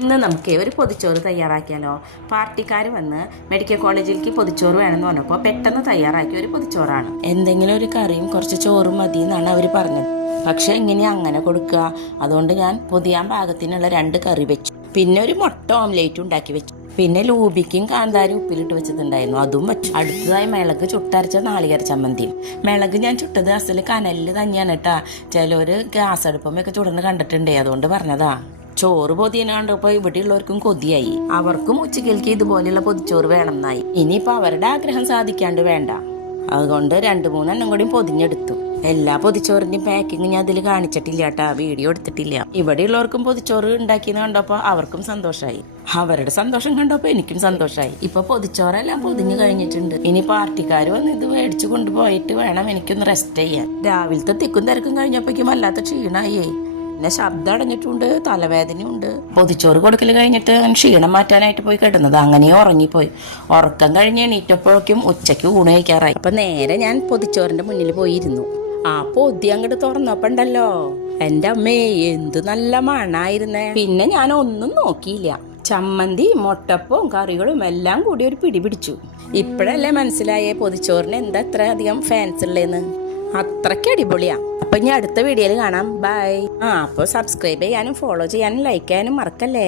ഇന്ന് നമുക്ക് ഒരു പൊതിച്ചോറ് തയ്യാറാക്കിയാലോ. പാർട്ടിക്കാർ വന്ന് മെഡിക്കൽ കോളേജിലേക്ക് പൊതിച്ചോറ് വേണമെന്ന് പറഞ്ഞപ്പോൾ പെട്ടെന്ന് തയ്യാറാക്കിയ ഒരു പൊതിച്ചോറാണ്. എന്തെങ്കിലും ഒരു കറിയും കുറച്ച് ചോറും മതി എന്നാണ് അവർ പറഞ്ഞത്. പക്ഷെ ഇങ്ങനെ അങ്ങനെ കൊടുക്കുക. അതുകൊണ്ട് ഞാൻ പൊതിയാൻ പാകത്തിനുള്ള 2 കറി വെച്ചു. പിന്നെ ഒരു മുട്ട ഓംലേറ്റ് ഉണ്ടാക്കി വെച്ചു. പിന്നെ ലൂബിക്കും കാന്താരി ഉപ്പിലിട്ട് വെച്ചിട്ടുണ്ടായിരുന്നു, അതും വെച്ചു. അടുത്തതായി മിളക് ചുട്ടരച്ച നാളികേര ചമ്മന്തിയും. മിളക് ഞാൻ ചുട്ടത് അസല് കനലിൽ തന്നെയാണ് കേട്ടാ. ചിലര് ഗ്യാസ് അടുപ്പമൊക്കെ ചുടന്ന് കണ്ടിട്ടുണ്ടേ, അതുകൊണ്ട് പറഞ്ഞതാ. ചോറ് പൊതിയനെ കണ്ടപ്പോൾ ഇവിടെ ഉള്ളവർക്കും കൊതിയായി. അവർക്കും ഉച്ചക്കലേക്ക് ഇതുപോലെയുള്ള പൊതിച്ചോറ് വേണമെന്നായി. ഇനിയിപ്പോൾ അവരുടെ ആഗ്രഹം സാധിക്കാണ്ട് വേണ്ട. അതുകൊണ്ട് 2-3 എണ്ണം കൂടി പൊതിഞ്ഞെടുത്തു. എല്ലാ പൊതിച്ചോറിന്റെയും പാക്കിങ് ഞാൻ അതിൽ കാണിച്ചിട്ടില്ല കേട്ടാ, വീഡിയോ എടുത്തിട്ടില്ല. ഇവിടെ ഉള്ളവർക്കും പൊതിച്ചോറ് ഉണ്ടാക്കിയെന്ന് കണ്ടപ്പോൾ അവർക്കും സന്തോഷമായി. അവരുടെ സന്തോഷം കണ്ടപ്പോൾ എനിക്കും സന്തോഷമായി. ഇപ്പൊ പൊതിച്ചോറെല്ലാം പൊതിഞ്ഞു കഴിഞ്ഞിട്ടുണ്ട്. ഇനി പാർട്ടിക്കാർ വന്ന് ഇത് മേടിച്ചു കൊണ്ടുപോയിട്ട് വേണം എനിക്കൊന്ന് റെസ്റ്റ് ചെയ്യാൻ. രാവിലത്തെ തിക്കും തിരക്കും കഴിഞ്ഞപ്പോഴേക്കും വല്ലാത്ത ക്ഷീണായേ. പിന്നെ ശബ്ദം അടഞ്ഞിട്ടുണ്ട്, തലവേദനയുണ്ട്. പൊതിച്ചോറ് കൊടുക്കൽ കഴിഞ്ഞിട്ട് ക്ഷീണം മാറ്റാനായിട്ട് പോയി കിടന്നത്, അങ്ങനെ ഉറങ്ങിപ്പോയി. ഉറക്കം കഴിഞ്ഞ് എണീറ്റപ്പോഴേക്കും ഉച്ചയ്ക്ക് ഊണ് കഴിക്കാറായി. അപ്പൊ നേരെ ഞാൻ പൊതിച്ചോറിന്റെ മുന്നിൽ പോയിരുന്നു. ആ പൊതി അങ്ങോട്ട് തുറന്നപ്പോ ഉണ്ടല്ലോ, എന്റെ അമ്മേ എന്ത് നല്ല മണായിരുന്നേ. പിന്നെ ഞാൻ ഒന്നും നോക്കിയില്ല. ചമ്മന്തി മുട്ടപ്പവും കറികളും എല്ലാം കൂടി ഒരു പിടി പിടിച്ചു. ഇപ്പോഴല്ലേ മനസ്സിലായേ പൊതിച്ചോറിന് എന്താ ഇത്ര അധികം ഫാൻസ് ഉള്ളേന്ന്. അത്രയ്ക്ക് അടിപൊളിയാ. അപ്പൊ ഇനി അടുത്ത വീഡിയോയിൽ കാണാം. ബൈ. അപ്പോൾ സബ്സ്ക്രൈബ് ചെയ്യാനും ഫോളോ ചെയ്യാനും ലൈക്ക് ചെയ്യാനും മറക്കല്ലേ.